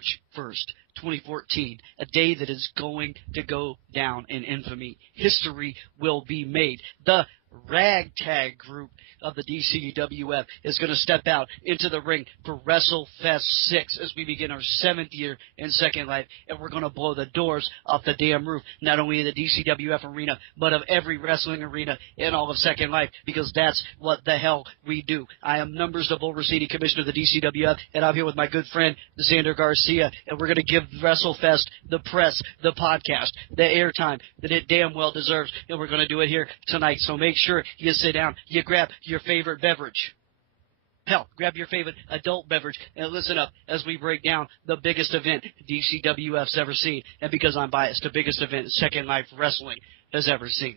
March 1st, 2014, a day that is going to go down in infamy. History will be made. The ragtag group of the DCWF is going to step out into the ring for Wrestlefest 6 as we begin our 7th year in Second Life, and we're going to blow the doors off the damn roof, not only of the DCWF arena, but of every wrestling arena in all of Second Life, because that's what the hell we do. I am Numbers, the overseeing commissioner of the DCWF, and I'm here with my good friend, Xander Garcia, and we're going to give WrestleFest the press, the podcast, the airtime that it damn well deserves, and we're going to do it here tonight. So make sure you sit down, you grab your favorite beverage. Hell, grab your favorite adult beverage and listen up as we break down the biggest event DCWF's ever seen. And because I'm biased, the biggest event Second Life Wrestling has ever seen.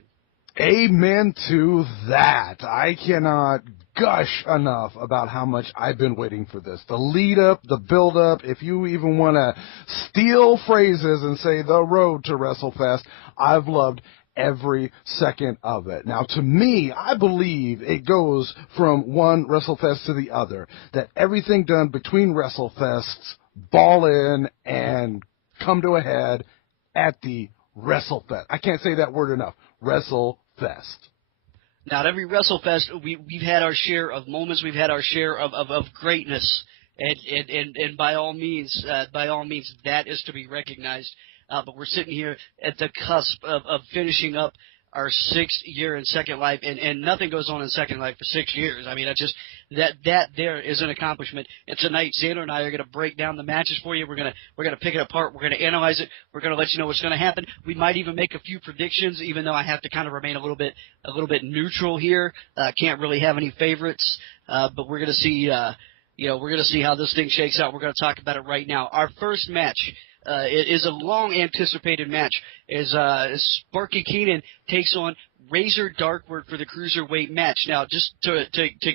Amen to that. I cannot gush enough about how much I've been waiting for this. The lead up, the build up, if you even want to steal phrases and say the road to WrestleFest, I've loved every second of it. Now, to me, I believe it goes from one WrestleFest to the other, that everything done between WrestleFests ball in and come to a head at the WrestleFest. I can't say that word enough. WrestleFest. Now, at every WrestleFest, we've had our share of moments, we've had our share of greatness, and by all means, that is to be recognized. But we're sitting here at the cusp of finishing up our 6th year in Second Life, and nothing goes on in Second Life for 6 years. I mean, that there is an accomplishment. And tonight, Xander and I are going to break down the matches for you. We're gonna pick it apart. We're going to analyze it. We're going to let you know what's going to happen. We might even make a few predictions, even though I have to kind of remain a little bit neutral here. Can't really have any favorites, but we're going to see. We're going to see how this thing shakes out. We're going to talk about it right now. Our first match. It is a long-anticipated match as Sparky Keenan takes on Razor Darkwood for the Cruiserweight match. Now, just to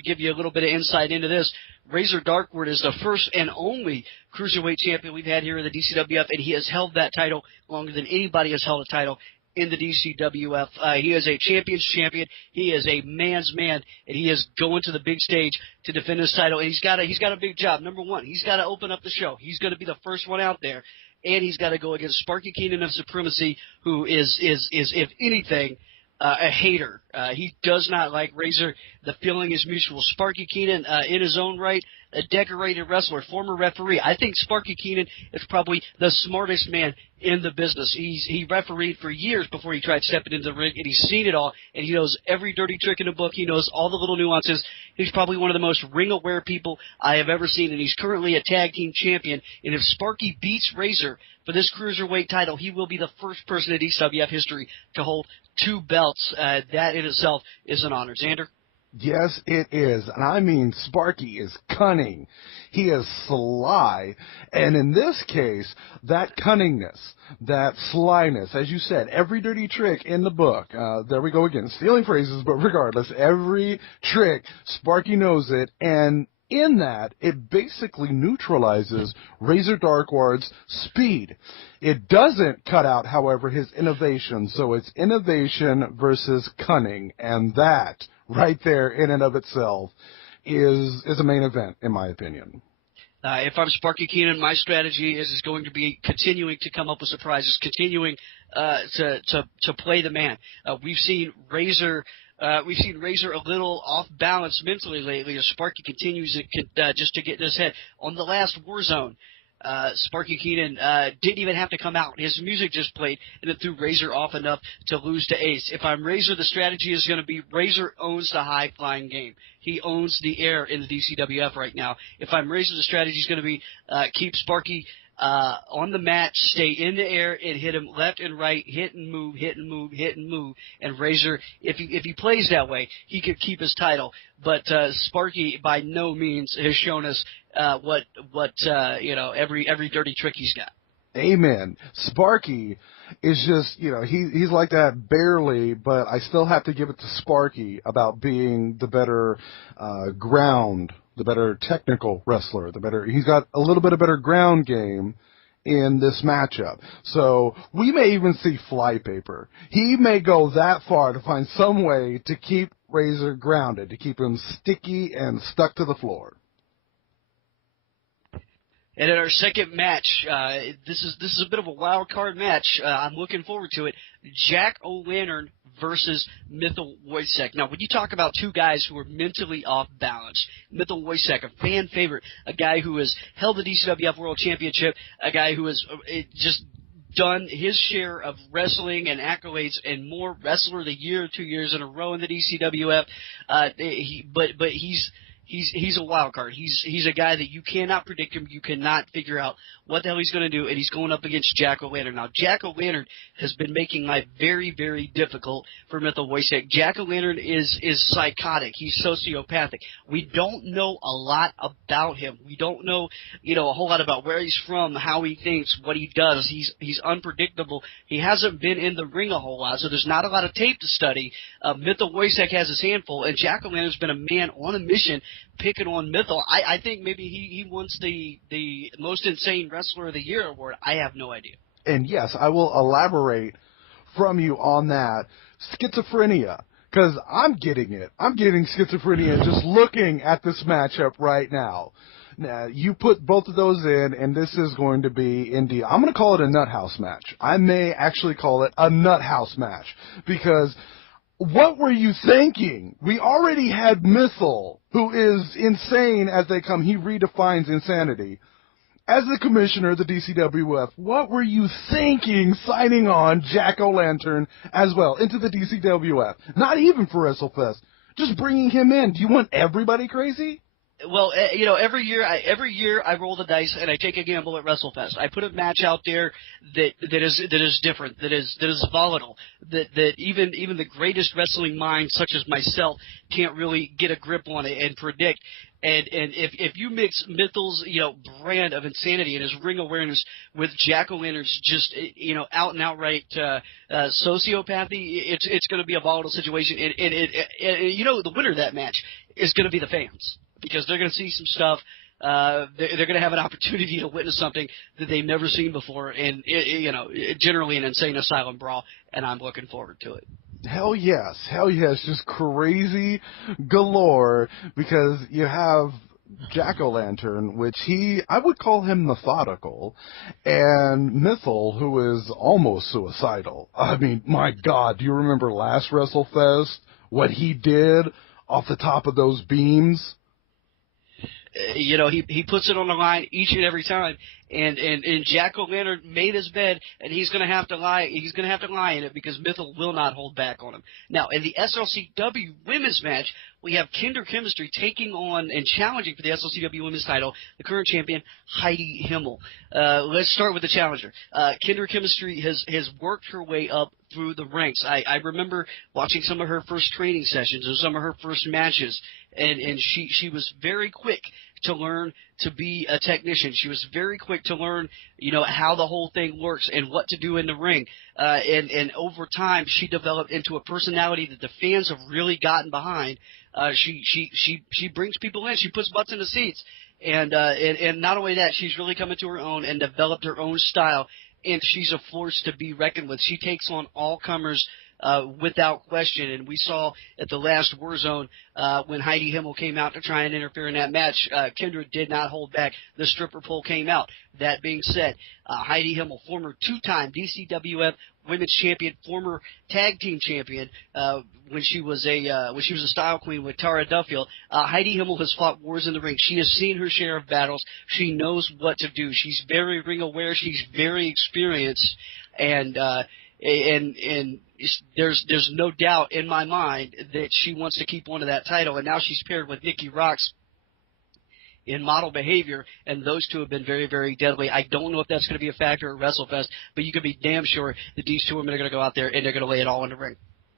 give you a little bit of insight into this, Razor Darkwood is the first and only Cruiserweight champion we've had here in the DCWF, and he has held that title longer than anybody has held a title in the DCWF. He is a champion's champion. He is a man's man, and he is going to the big stage to defend his title. And he's got a big job. Number one, he's got to open up the show. He's going to be the first one out there. And he's got to go against Sparky Keenan of Supremacy, who is if anything, a hater. He does not like Razor. The feeling is mutual. Sparky Keenan, in his own right, a decorated wrestler, former referee. I think Sparky Keenan is probably the smartest man in the business. He refereed for years before he tried stepping into the ring, and he's seen it all, and he knows every dirty trick in the book. He knows all the little nuances. He's probably one of the most ring-aware people I have ever seen, and he's currently a tag team champion. And if Sparky beats Razor for this Cruiserweight title, he will be the first person in DCWF history to hold 2 belts. That in itself is an honor. Xander? Yes, it is. And I mean, Sparky is cunning. He is sly. And in this case, that cunningness, that slyness, as you said, every dirty trick in the book, there we go again, stealing phrases, but regardless, every trick, Sparky knows it. And in that, it basically neutralizes Razor Darkwood's speed. It doesn't cut out, however, his innovation. So it's innovation versus cunning. And that right there in and of itself is a main event, in my opinion. If I'm Sparky Keenan, my strategy is going to be continuing to come up with surprises, continuing to play the man. We've seen Razor a little off balance mentally lately as Sparky continues just to get in his head. On the last Warzone, Sparky Keenan didn't even have to come out. His music just played, and it threw Razor off enough to lose to Ace. If I'm Razor, the strategy is going to be Razor owns the high-flying game. He owns the air in the DCWF right now. If I'm Razor, the strategy is going to be keep Sparky on the mat, stay in the air, and hit him left and right, hit and move, hit and move, hit and move. And Razor, if he plays that way, he could keep his title. But Sparky, by no means, has shown us every dirty trick he's got. Amen. Sparky is just, he's like that barely, but I still have to give it to Sparky about being the better ground, the better technical wrestler, he's got a little bit of better ground game in this matchup. So we may even see flypaper. He may go that far to find some way to keep Razor grounded, to keep him sticky and stuck to the floor. And in our second match, this is a bit of a wild card match. I'm looking forward to it. Jack O'Lantern versus Mithil Wojcik. Now, when you talk about two guys who are mentally off balance, Mithil Wojcik, a fan favorite, a guy who has held the DCWF World Championship, a guy who has just done his share of wrestling and accolades and more, Wrestler of the Year 2 years in a row in the DCWF. But he's a wild card. He's a guy that you cannot predict him. You cannot figure out what the hell he's going to do, and he's going up against Jack O'Lantern. Now, Jack O'Lantern has been making life very, very difficult for Mithil Wojcik. Jack O'Lantern is psychotic. He's sociopathic. We don't know a lot about him. We don't know, a whole lot about where he's from, how he thinks, what he does. He's unpredictable. He hasn't been in the ring a whole lot, so there's not a lot of tape to study. Mithil Wojcik has his handful, and Jack O'Lantern's been a man on a mission picking on Mithil. I think maybe he wants the most insane Wrestler of the Year award. I have no idea. And yes, I will elaborate from you on that. Schizophrenia, because I'm getting it. I'm getting schizophrenia just looking at this matchup right now. Now, you put both of those in, and this is going to be, indeed, I'm going to call it a nut house match. I may actually call it a nut house match, because what were you thinking? We already had Mithil, who is insane as they come. He redefines insanity. As the commissioner of the DCWF, what were you thinking signing on Jack O'Lantern as well into the DCWF? Not even for WrestleFest. Just bringing him in. Do you want everybody crazy? Well, every year I roll the dice and I take a gamble at WrestleFest. I put a match out there that is different, that is volatile, that even the greatest wrestling minds such as myself can't really get a grip on it and predict. And if you mix Mithil's brand of insanity and his ring awareness with Jack O'Lantern's just out and outright sociopathy, it's going to be a volatile situation. And the winner of that match is going to be the fans, because they're going to see some stuff. They're going to have an opportunity to witness something that they've never seen before, and generally an insane asylum brawl. And I'm looking forward to it. Hell yes, just crazy galore, because you have Jack O'Lantern, which I would call him methodical, and Mithil, who is almost suicidal. I mean, my God, do you remember last WrestleFest, what he did off the top of those beams? He puts it on the line each and every time, and Jack O'Lantern made his bed, and he's going to have to lie. He's going to have to lie in it, because Mithil will not hold back on him. Now, in the SLCW women's match, we have Kinder Chemistry taking on and challenging for the SLCW women's title the current champion, Heidi Himmel. Let's start with the challenger. Kinder Chemistry has worked her way up through the ranks. I remember watching some of her first training sessions or some of her first matches, and she was very quick to learn to be a technician. She was very quick to learn, how the whole thing works and what to do in the ring. And over time, she developed into a personality that the fans have really gotten behind. She brings people in. She puts butts in the seats. And not only that, she's really come into her own and developed her own style. And she's a force to be reckoned with. She takes on all comers without question. And we saw at the last Warzone when Heidi Himmel came out to try and interfere in that match, Kendra did not hold back. The stripper pole came out. That being said, Heidi Himmel, former two-time DCWF Women's Champion, former tag team champion when she was a style queen with Tara Duffield. Heidi Himmel has fought wars in the ring. She has seen her share of battles. She knows what to do. She's very ring aware. She's very experienced, and there's no doubt in my mind that she wants to keep on to that title. And now she's paired with Nikki Rocks in Model Behavior, and those two have been very, very deadly. I don't know if that's going to be a factor at WrestleFest, but you can be damn sure that these two women are going to go out there and they're going to lay it all in the ring.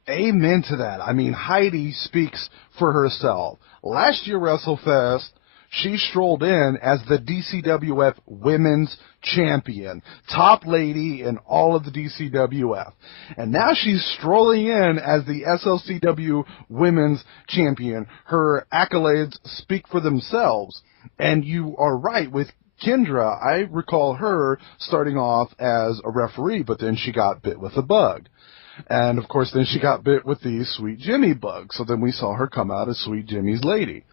Amen to that. I mean, Heidi speaks for herself. Last year WrestleFest, she strolled in as the DCWF Women's Champion, top lady in all of the DCWF. And now she's strolling in as the SLCW Women's Champion. Her accolades speak for themselves. And you are right, with Kendra, I recall her starting off as a referee, but then she got bit with a bug. And, of course, then she got bit with the Sweet Jimmy bug. So then we saw her come out as Sweet Jimmy's lady.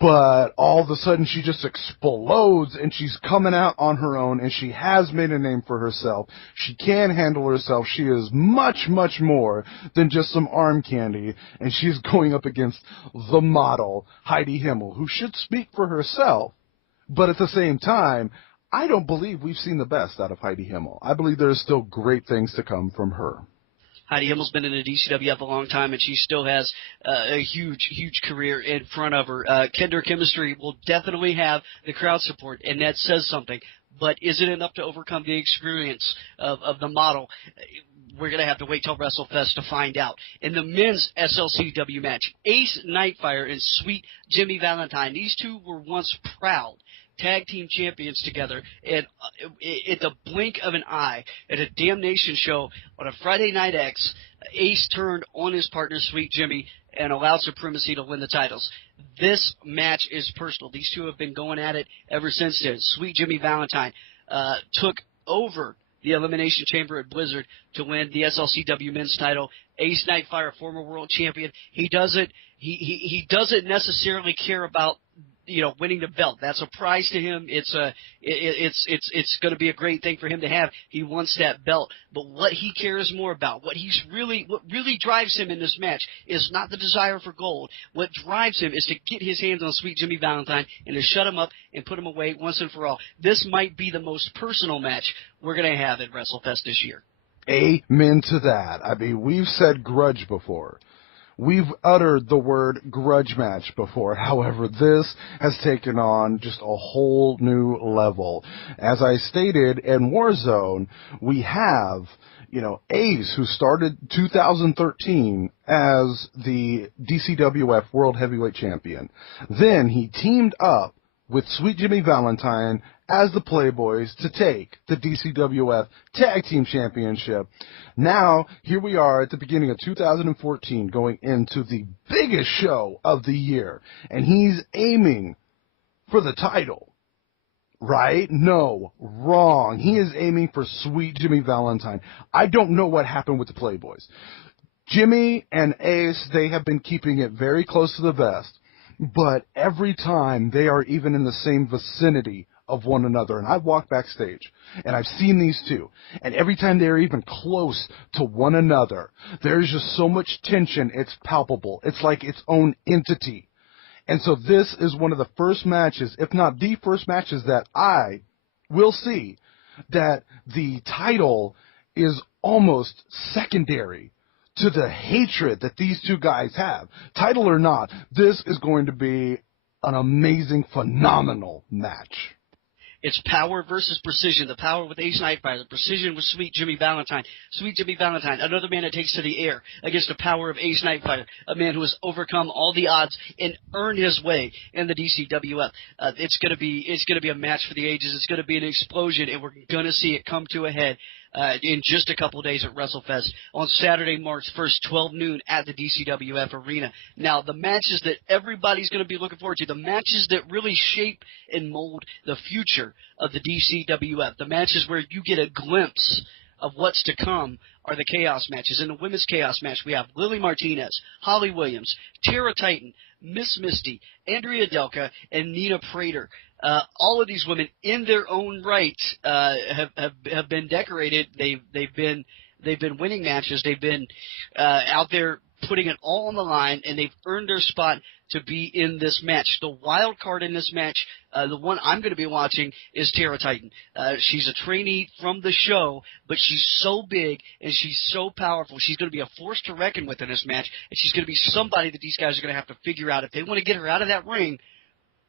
but all of a sudden she just explodes and she's coming out on her own and she has made a name for herself. She can handle herself. She is much, much more than just some arm candy, and she's going up against the model, Heidi Himmel, who should speak for herself, but at the same time, I don't believe we've seen the best out of Heidi Himmel. I believe there's still great things to come from her. Heidi Himmel's been in the DCWF a long time, and she still has a huge, huge career in front of her. Kendra Chemistry will definitely have the crowd support, and that says something. But is it enough to overcome the experience of the model? We're going to have to wait till WrestleFest to find out. In the men's SLCW match, Ace Nightfire and Sweet Jimmy Valentine, these two were once proud tag team champions together, and at the blink of an eye, at a Damnation show on a Friday Night X, Ace turned on his partner, Sweet Jimmy, and allowed Supremacy to win the titles. This match is personal. These two have been going at it ever since then. Sweet Jimmy Valentine took over the Elimination Chamber at Blizzard to win the SLCW men's title. Ace Nightfire, former world champion, he doesn't necessarily care about winning the belt. That's a prize to him. It's going to be a great thing for him to have. He wants that belt. But what he cares more about, what really drives him in this match is not the desire for gold. What drives him is to get his hands on Sweet Jimmy Valentine and to shut him up and put him away once and for all. This might be the most personal match we're going to have at WrestleFest this year. Amen to that. I mean, we've said grudge before. We've uttered the word grudge match before. However, this has taken on just a whole new level. As I stated, in Warzone, we have, Ace, who started 2013 as the DCWF World Heavyweight Champion. Then he teamed up with Sweet Jimmy Valentine as the Playboys to take the DCWF Tag Team Championship. Now, here we are at the beginning of 2014 going into the biggest show of the year, and he's aiming for the title. Right? No, wrong. He is aiming for Sweet Jimmy Valentine. I don't know what happened with the Playboys. Jimmy and Ace, they have been keeping it very close to the vest. But every time they are even in the same vicinity of one another, and I've walked backstage, and I've seen these two, and every time they're even close to one another, there's just so much tension, it's palpable. It's like its own entity. And so this is one of the first matches, if not the first matches, that I will see that the title is almost secondary to the hatred that these two guys have. Title or not, this is going to be an amazing, phenomenal match. It's power versus precision. The power with Ace Nightfire, the precision with Sweet Jimmy Valentine. Sweet Jimmy Valentine, another man that takes to the air against the power of Ace Nightfire, a man who has overcome all the odds and earned his way in the DCWF. It's going to be a match for the ages. It's going to be an explosion, and we're going to see it come to a head in just a couple of days at WrestleFest on Saturday, March 1st, 12 noon at the DCWF Arena. Now, the matches that everybody's going to be looking forward to, the matches that really shape and mold the future of the DCWF, the matches where you get a glimpse of what's to come, are the Chaos matches. In the women's Chaos match, we have Lily Martinez, Holly Williams, Tara Titan, Miss Misty, Andrea Delka, and Nina Prater. All of these women, in their own right, have been decorated. They've been winning matches. They've been out there putting it all on the line, and they've earned their spot to be in this match. The wild card in this match, the one I'm going to be watching, is Tara Titan. She's a trainee from the show, but she's so big and she's so powerful. She's going to be a force to reckon with in this match, and she's going to be somebody that these guys are going to have to figure out. If they want to get her out of that ring,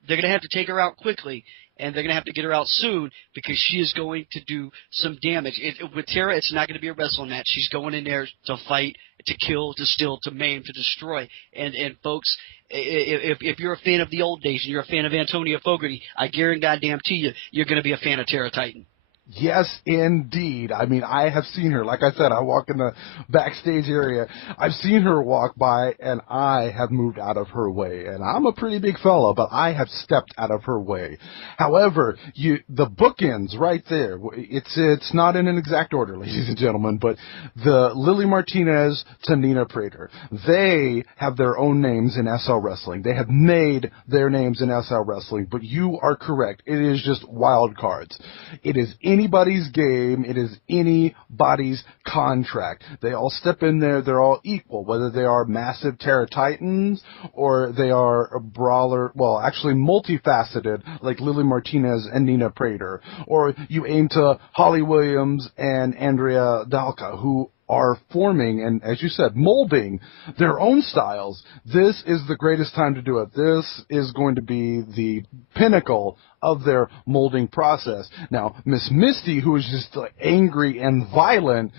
they're going to have to take her out quickly, and they're going to have to get her out soon because she is going to do some damage. With Tara, it's not going to be a wrestling match. She's going in there to fight, to kill, to steal, to maim, to destroy. And folks, if you're a fan of the old days and you're a fan of Antonia Fogarty, I guarantee you, you're going to be a fan of Tara Titan. Yes, indeed. I mean, I have seen her. Like I said, I walk in the backstage area. I've seen her walk by, and I have moved out of her way. And I'm a pretty big fella, but I have stepped out of her way. However, the bookends right there. It's not in an exact order, ladies and gentlemen, but the Lily Martinez to Nina Prater. They have their own names in SL Wrestling. They have made their names in SL Wrestling, but you are correct. It is just wild cards. It is anybody's game. It is anybody's contract. They all step in there. They're all equal, whether they are massive Terra Titans or they are a brawler, well, actually multifaceted like Lily Martinez and Nina Prater, or you aim to Holly Williams and Andrea Dalka, who are forming and, as you said, molding their own styles. This is the greatest time to do it. This is going to be the pinnacle of their molding process. Now, Miss Misty, who is just angry and violent,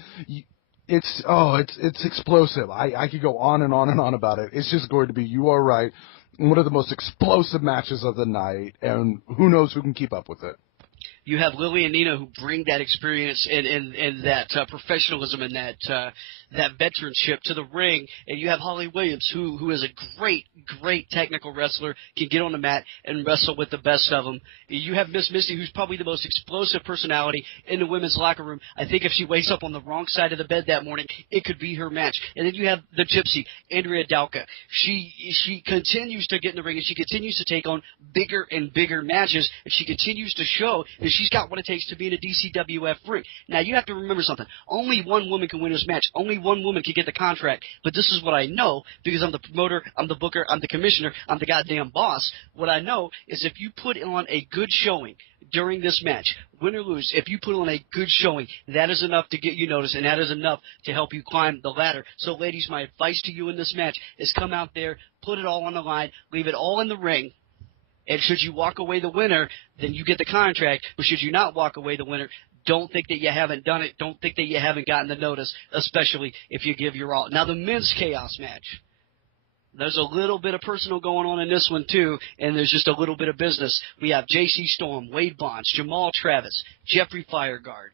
it's explosive. I could go on and on and on about it. It's just going to be, you are right, one of the most explosive matches of the night, and who knows who can keep up with it. You have Lily and Nina who bring that experience and that professionalism and that veteranship to the ring, and you have Holly Williams who is a great technical wrestler, can get on the mat and wrestle with the best of them. You have Miss Misty, who's probably the most explosive personality in the women's locker room. I think if she wakes up on the wrong side of the bed that morning, it could be her match. And then you have the Gypsy, Andrea Dalka. She continues to get in the ring, and she continues to take on bigger and bigger matches, and she continues to show that she's got what it takes to be in a DCWF ring. Now, you have to remember something. Only one woman can win this match. Only one woman can get the contract. But this is what I know, because I'm the promoter, I'm the booker, I'm the commissioner, I'm the goddamn boss. What I know is if you put on a good showing during this match, win or lose, if you put on a good showing, that is enough to get you noticed, and that is enough to help you climb the ladder. So, ladies, my advice to you in this match is come out there, put it all on the line, leave it all in the ring. And should you walk away the winner, then you get the contract. But should you not walk away the winner, don't think that you haven't done it. Don't think that you haven't gotten the notice, especially if you give your all. Now, the men's chaos match. There's a little bit of personal going on in this one, too, and there's just a little bit of business. We have J.C. Storm, Wade Bonds, Jamal Travis, Jeffrey Fireguard,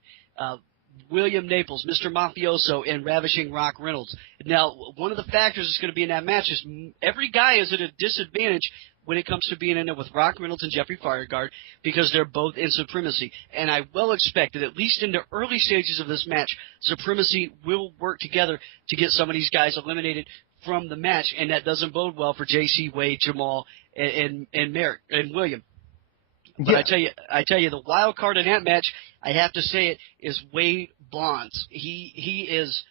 William Naples, Mr. Mafioso, and Ravishing Rock Reynolds. Now, one of the factors that's going to be in that match is every guy is at a disadvantage when it comes to being in there with Rock Reynolds and Jeffrey Fireguard, because they're both in Supremacy. And I well expect that at least in the early stages of this match, Supremacy will work together to get some of these guys eliminated from the match, and that doesn't bode well for JC, Wade, Jamal, and Merrick, and William. But yeah. I tell you, the wild card in that match, I have to say it, is Wade Bonds. He is,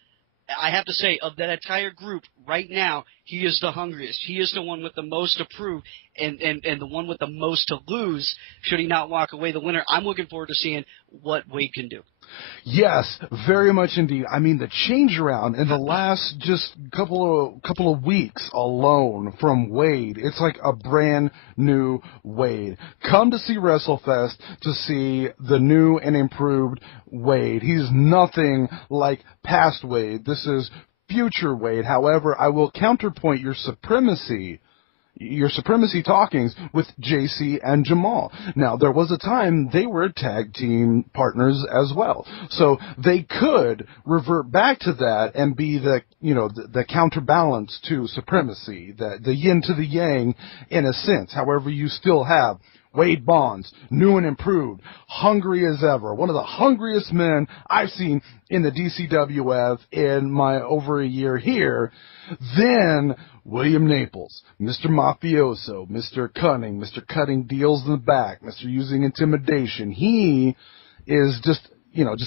I have to say, of that entire group right now, he is the hungriest. He is the one with the most to prove and the one with the most to lose should he not walk away the winner. I'm looking forward to seeing what Wade can do. Yes, very much indeed. I mean, the change around in the last just couple of weeks alone from Wade, it's like a brand new Wade. Come to see WrestleFest to see the new and improved Wade. He's nothing like past Wade. This is future Wade. However, I will counterpoint your supremacy talkings with JC and Jamal. Now, there was a time they were tag team partners as well. So they could revert back to that and be the counterbalance to Supremacy, the yin to the yang in a sense. However, you still have Wade Bonds, new and improved, hungry as ever, one of the hungriest men I've seen in the DCWF in my over a year here. Then William Naples, Mr. Mafioso, Mr. Cunning, Mr. Cutting deals in the back, Mr. Using Intimidation. He is just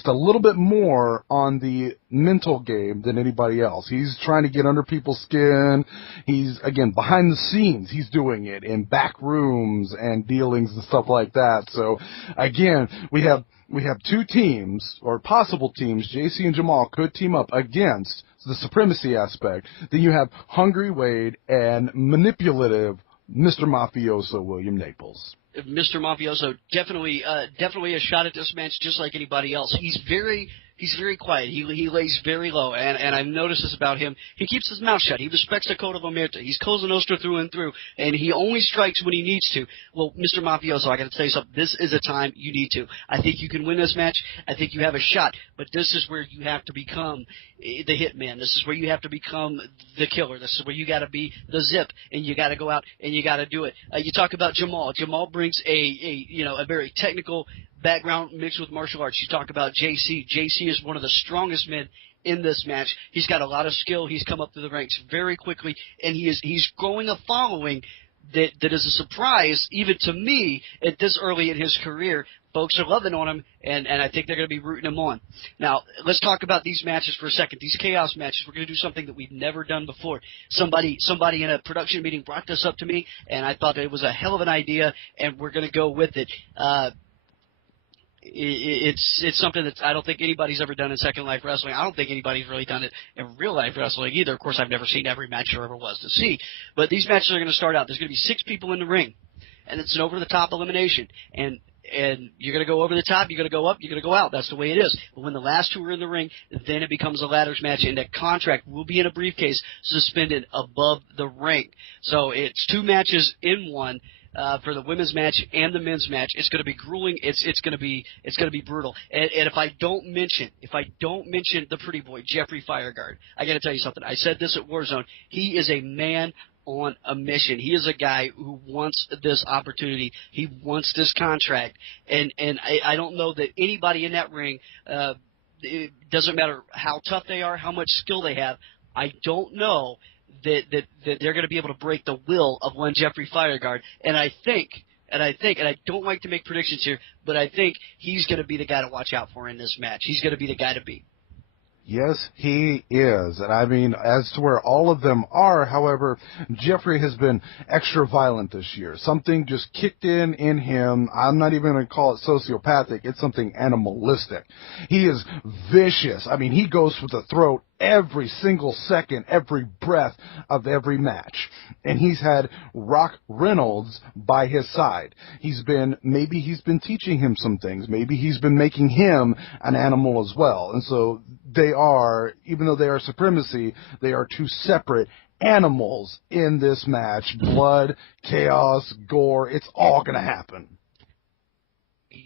a little bit more on the mental game than anybody else. He's trying to get under people's skin. He's, again, behind the scenes. He's doing it in back rooms and dealings and stuff like that. So, again, we have two teams, or possible teams, JC and Jamal could team up against the Supremacy aspect. Then you have Hungry Wade and manipulative Mr. Mafioso William Naples. Mr. Mafioso, definitely a shot at this match just like anybody else. He's very He's very quiet. He lays very low, and I've noticed this about him. He keeps his mouth shut. He respects the code of omerta. He's Cosa Nostra through and through, and he only strikes when he needs to. Well, Mr. Mafioso, I got to tell you something. This is a time you need to. I think you can win this match. I think you have a shot, but this is where you have to become the hitman. This is where you have to become the killer. This is where you got to be the zip, and you got to go out and you got to do it. You talk about Jamal. Jamal brings a very technical background mixed with martial arts. You talk about JC. JC is one of the strongest men in this match. He's got a lot of skill. He's come up through the ranks very quickly, and he's growing a following that is a surprise even to me at this early in his career. Folks are loving on him, and I think they're going to be rooting him on. Now, let's talk about these matches for a second. These chaos matches, we're going to do something that we've never done before. Somebody in a production meeting brought this up to me, and I thought it was a hell of an idea, and we're going to go with it. It's something that I don't think anybody's ever done in Second Life Wrestling. I don't think anybody's really done it in real life wrestling either. Of course, I've never seen every match there ever was to see. But these matches are going to start out. There's going to be 6 people in the ring, and it's an over-the-top elimination. And you're going to go over the top, you're going to go up, you're going to go out. That's the way it is. But when the last 2 are in the ring, then it becomes a ladders match, and that contract will be in a briefcase suspended above the ring. So it's 2 matches in one. For the women's match and the men's match, it's going to be grueling. It's going to be brutal. And if I don't mention the pretty boy Jeffrey Fireguard, I got to tell you something. I said this at Warzone. He is a man on a mission. He is a guy who wants this opportunity. He wants this contract. And I don't know that anybody in that ring. It doesn't matter how tough they are, how much skill they have. I don't know that they're going to be able to break the will of one Jeffrey Fireguard. And I don't like to make predictions here, but I think he's going to be the guy to watch out for in this match. He's going to be the guy to beat. Yes, he is. And I mean, as to where all of them are, however, Jeffrey has been extra violent this year. Something just kicked in him. I'm not even going to call it sociopathic. It's something animalistic. He is vicious. I mean, he goes for the throat every single second, every breath of every match. And he's had Rock Reynolds by his side. Maybe he's been teaching him some things. Maybe he's been making him an animal as well. And so they are, even though they are supremacy, they are 2 separate animals in this match. Blood, chaos, gore, it's all going to happen.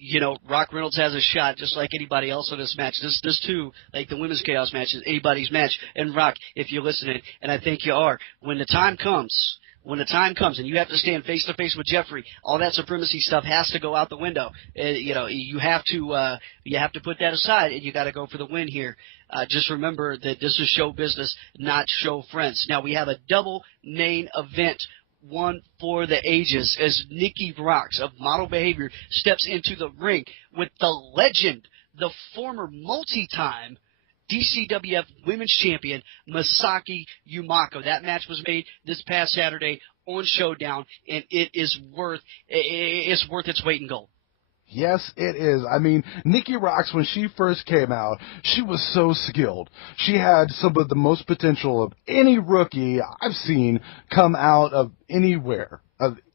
You know, Rock Reynolds has a shot just like anybody else in this match. This too, like the women's chaos match, is anybody's match. And Rock, if you're listening, and I think you are, when the time comes and you have to stand face to face with Jeffrey, all that supremacy stuff has to go out the window. You have to put that aside, and you got to go for the win here. Just remember that this is show business, not show friends. Now we have a double main event, one for the ages, as Nikki Rocks of Model Behavior steps into the ring with the legend, the former multi-time DCWF Women's Champion, Masaki Yumako. That match was made this past Saturday on Showdown, and it is worth its weight in gold. Yes, it is. I mean, Nikki Rocks, when she first came out, she was so skilled. She had some of the most potential of any rookie I've seen come out of anywhere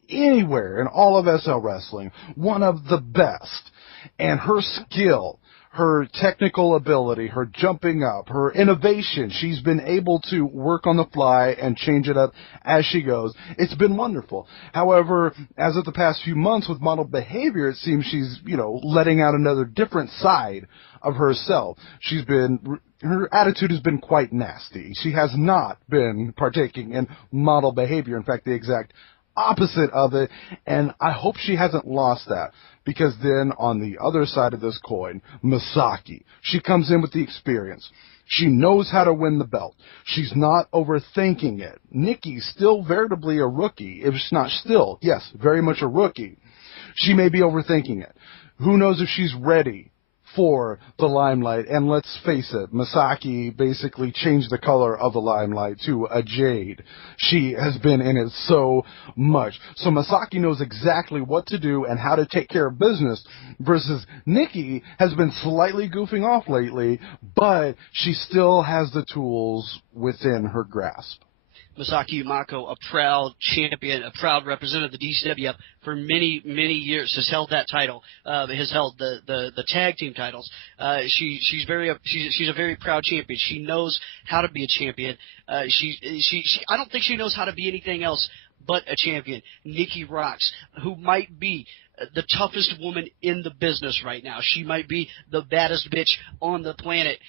in all of SL Wrestling. One of the best. And her skill, her technical ability, her jumping up, her innovation, she's been able to work on the fly and change it up as she goes. It's been wonderful. However, as of the past few months with Model Behavior, it seems she's, letting out another different side of herself. Her attitude has been quite nasty. She has not been partaking in Model Behavior. In fact, the exact opposite of it, and I hope she hasn't lost that. Because then on the other side of this coin, Masaki, she comes in with the experience. She knows how to win the belt. She's not overthinking it. Nikki's still veritably a rookie. If it's not still, yes, very much a rookie. She may be overthinking it. Who knows if she's ready for the limelight? And let's face it, Masaki basically changed the color of the limelight to a jade. She has been in it so much. So Masaki knows exactly what to do and how to take care of business, versus Nikki has been slightly goofing off lately, but she still has the tools within her grasp. Masaki Umako a proud champion, a proud representative of the DCWF for many, many years. Has held that title. Has held the tag team titles. She's a very proud champion. She knows how to be a champion. I don't think she knows how to be anything else but a champion. Nikki Rocks, who might be the toughest woman in the business right now. She might be the baddest bitch on the planet.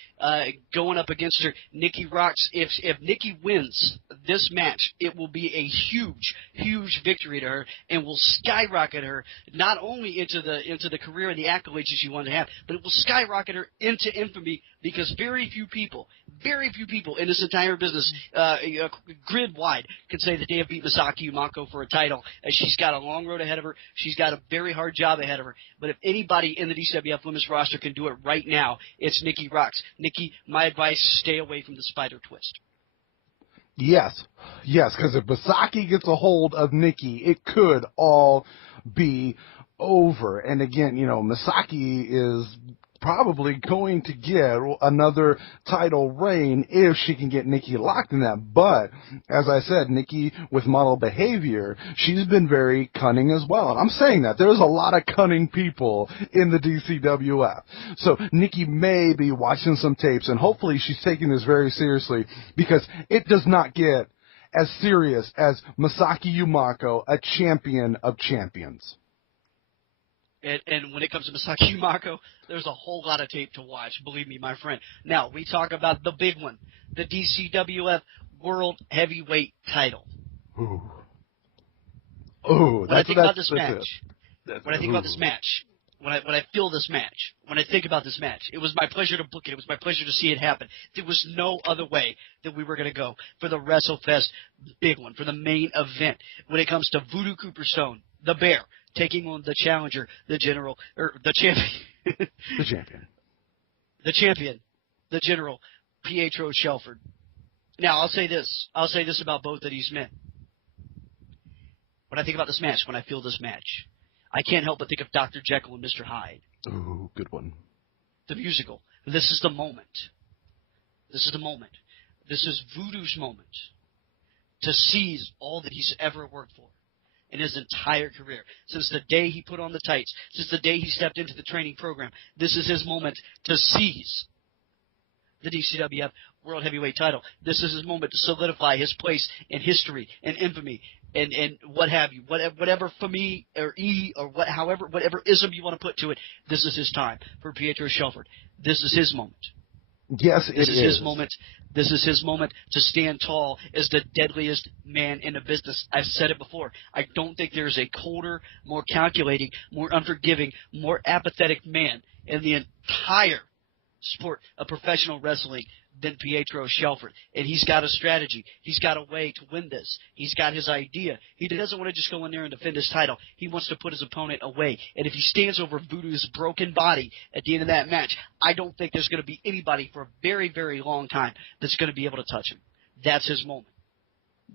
Going up against her, Nikki Rocks. If Nikki wins this match, it will be a huge, huge victory to her, and will skyrocket her not only into the career and the accolades that she wanted to have, but it will skyrocket her into infamy, because very few people in this entire business, grid wide, can say that they have beat Masaki Umako for a title. She's got a long road ahead of her. She's got a very hard job ahead of her. But if anybody in the DCWF women's roster can do it right now, it's Nikki Rocks. Nikki, my advice, stay away from the spider twist. Yes, because if Masaki gets a hold of Nikki, it could all be over. And again, Masaki is probably going to get another title reign if she can get Nikki locked in that. But, as I said, Nikki, with model behavior, she's been very cunning as well. And I'm saying that. There's a lot of cunning people in the DCWF. So Nikki may be watching some tapes, and hopefully she's taking this very seriously, because it does not get as serious as Masaki Umako, a champion of champions. And when it comes to Masaki Umako, there's a whole lot of tape to watch, believe me, my friend. Now, we talk about the big one, the DCWF World Heavyweight title. Ooh, when I think about this match, when I feel this match, when I think about this match, it was my pleasure to book it. It was my pleasure to see it happen. There was no other way that we were going to go for the Wrestlefest big one, for the main event. When it comes to Voodoo Cooperstone, the Bear, taking on the challenger, the champion. The champion, the general, Pietro Shelford. Now, I'll say this about both of these men. When I think about this match, when I feel this match, I can't help but think of Dr. Jekyll and Mr. Hyde. Ooh, good one. The musical. This is the moment. This is the moment. This is Voodoo's moment to seize all that he's ever worked for in his entire career. Since the day he put on the tights, since the day he stepped into the training program, this is his moment to seize the DCWF World Heavyweight title. This is his moment to solidify his place in history and infamy and what have you. Whatever famille or whatever ism you want to put to it, this is his time for Pietro Shelford. This is his moment. Yes, this is his moment. This is his moment to stand tall as the deadliest man in the business. I've said it before. I don't think there's a colder, more calculating, more unforgiving, more apathetic man in the entire sport of professional wrestling than Pietro Shelford. And he's got a strategy. He's got a way to win this. He's got his idea. He doesn't want to just go in there and defend his title. He wants to put his opponent away. And if he stands over Voodoo's broken body at the end of that match, I don't think there's going to be anybody for a very, very long time that's going to be able to touch him. That's his moment.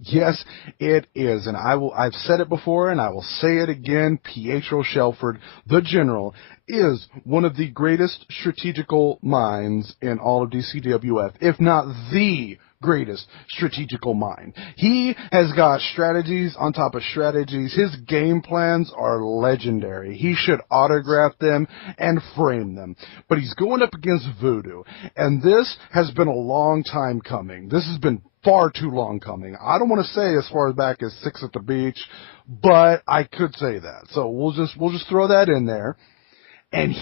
Yes, it is, and I've said it before, and I will say it again. Pietro Shelford, the General, is one of the greatest strategical minds in all of DCWF, if not the greatest strategical mind. He has got strategies on top of strategies. His game plans are legendary. He should autograph them and frame them. But he's going up against Voodoo, and this has been a long time coming. This has been far too long coming. I don't want to say as far back as 6 at the Beach, but I could say that. So we'll just throw that in there. And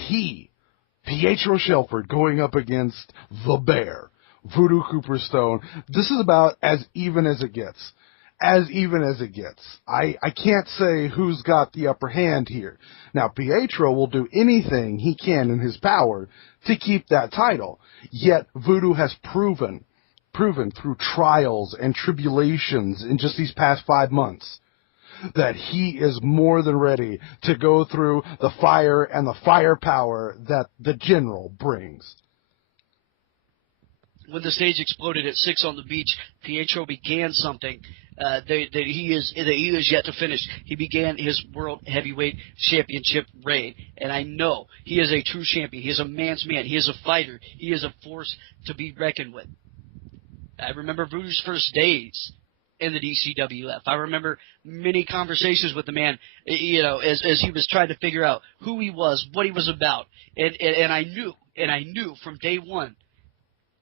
Pietro Shelford, going up against the Bear, Voodoo Cooperstone, this is about as even as it gets. As even as it gets. I can't say who's got the upper hand here. Now, Pietro will do anything he can in his power to keep that title. Yet, Voodoo has proven through trials and tribulations in just these past 5 months that he is more than ready to go through the fire and the firepower that the General brings. When the stage exploded at 6 on the Beach, Pietro began something that he is yet to finish. He began his World Heavyweight Championship reign, and I know he is a true champion. He is a man's man. He is a fighter. He is a force to be reckoned with. I remember Voodoo's first days in the DCWF. I remember many conversations with the man, as he was trying to figure out who he was, what he was about. And I knew from day one,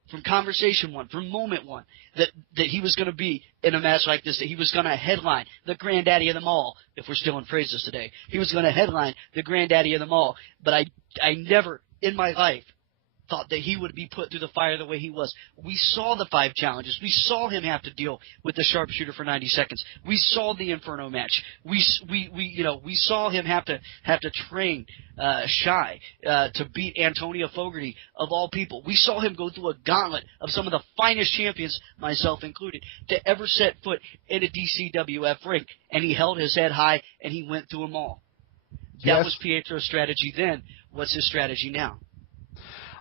from conversation one, from moment one, that he was going to be in a match like this, that he was going to headline the granddaddy of them all, if we're still in phrases today. He was going to headline the granddaddy of them all. But I never in my life thought that he would be put through the fire the way he was. We saw the 5 challenges. We saw him have to deal with the sharpshooter for 90 seconds. We saw the Inferno match. We saw him have to train Shy to beat Antonio Fogarty of all people. We saw him go through a gauntlet of some of the finest champions, myself included, to ever set foot in a DCWF ring, and he held his head high and he went through them all. That was Pietro's strategy then. What's his strategy now?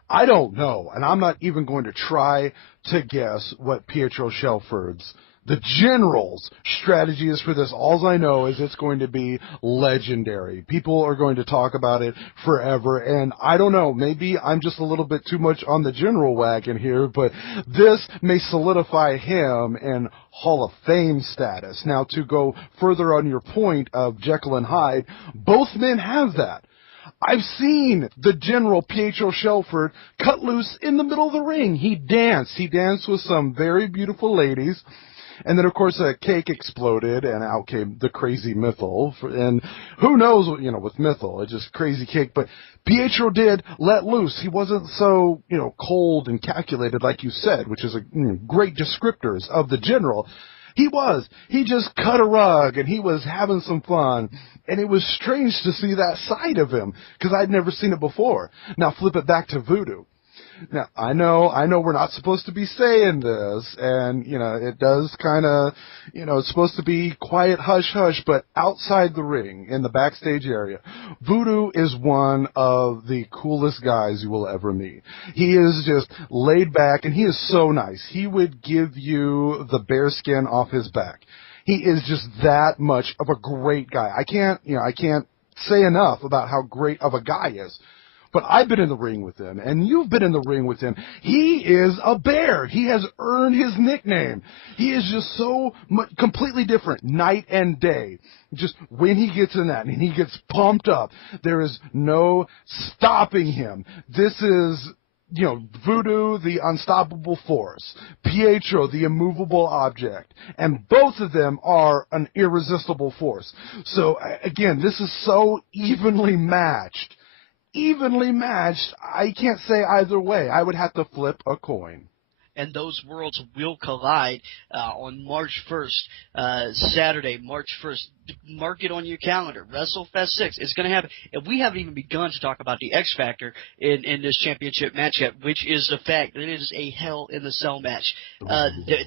I don't know, and I'm not even going to try to guess what Pietro Shelford's, the General's, strategy is for this. All I know is it's going to be legendary. People are going to talk about it forever, and I don't know, maybe I'm just a little bit too much on the General wagon here, but this may solidify him in Hall of Fame status. Now, to go further on your point of Jekyll and Hyde, both men have that. I've seen the General Pietro Shelford cut loose in the middle of the ring. He danced. He danced with some very beautiful ladies. And then, of course, a cake exploded, and out came the crazy Mythal. And who knows, with Mythal, it's just crazy cake. But Pietro did let loose. He wasn't so, cold and calculated like you said, which is a great descriptors of the General. He just cut a rug, and he was having some fun, and it was strange to see that side of him, because I'd never seen it before. Now flip it back to Voodoo. Now, I know we're not supposed to be saying this, and, it does kind of, it's supposed to be quiet hush-hush, but outside the ring, in the backstage area, Voodoo is one of the coolest guys you will ever meet. He is just laid back, and he is so nice. He would give you the bear skin off his back. He is just that much of a great guy. I can't say enough about how great of a guy he is. But I've been in the ring with him, and you've been in the ring with him. He is a bear. He has earned his nickname. He is just so much, completely different night and day. Just when he gets in that and he gets pumped up, there is no stopping him. This is, Voodoo, the unstoppable force. Pietro, the immovable object. And both of them are an irresistible force. So, again, this is so evenly matched. I can't say either way. I would have to flip a coin. And those worlds will collide on March 1st, Saturday, March 1st. Mark it on your calendar. Wrestlefest VI. It's going to happen. And we haven't even begun to talk about the X Factor in this championship match yet, which is the fact that it is a Hell in the Cell match.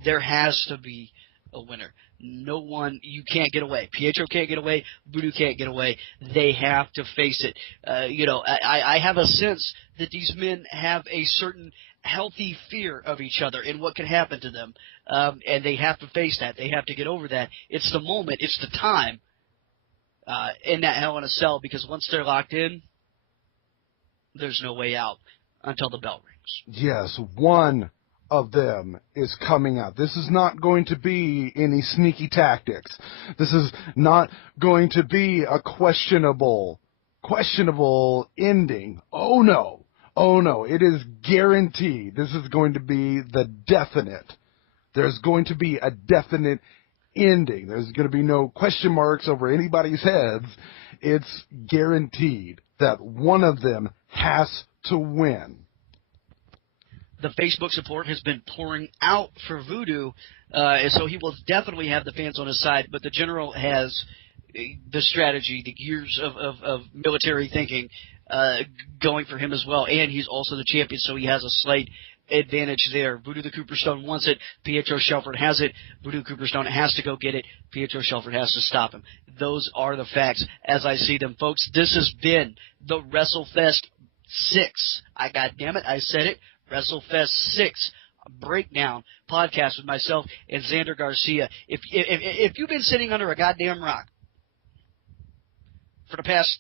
There has to be a winner. No one, you can't get away. Pietro can't get away. Voodoo can't get away. They have to face it. I have a sense that these men have a certain healthy fear of each other and what can happen to them. And they have to face that. They have to get over that. It's the moment. It's the time in that Hell in a Cell, because once they're locked in, there's no way out until the bell rings. Yes, one of them is coming out. This is not going to be any sneaky tactics. This is not going to be a questionable ending. Oh no. It is guaranteed. This is going to be the definite. There's going to be a definite ending. There's going to be no question marks over anybody's heads. It's guaranteed that one of them has to win. The Facebook support has been pouring out for Voodoo, and so he will definitely have the fans on his side. But the General has the strategy, the years of military thinking going for him as well, and he's also the champion, so he has a slight advantage there. Voodoo the Cooperstone wants it. Pietro Shelford has it. Voodoo Cooperstone has to go get it. Pietro Shelford has to stop him. Those are the facts as I see them, folks. This has been the Wrestlefest 6. I said it. Wrestlefest 6 breakdown podcast with myself and Xander Garcia. If you've been sitting under a goddamn rock for the past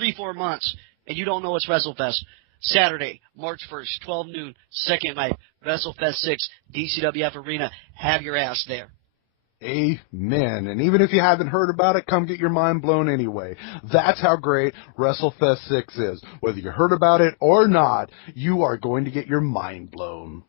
3-4 months and you don't know it's Wrestlefest, Saturday, March 1st, 12 noon, Second Night, Wrestlefest 6, DCWF Arena. Have your ass there. Amen. And even if you haven't heard about it, come get your mind blown anyway. That's how great WrestleFest 6 is. Whether you heard about it or not, you are going to get your mind blown.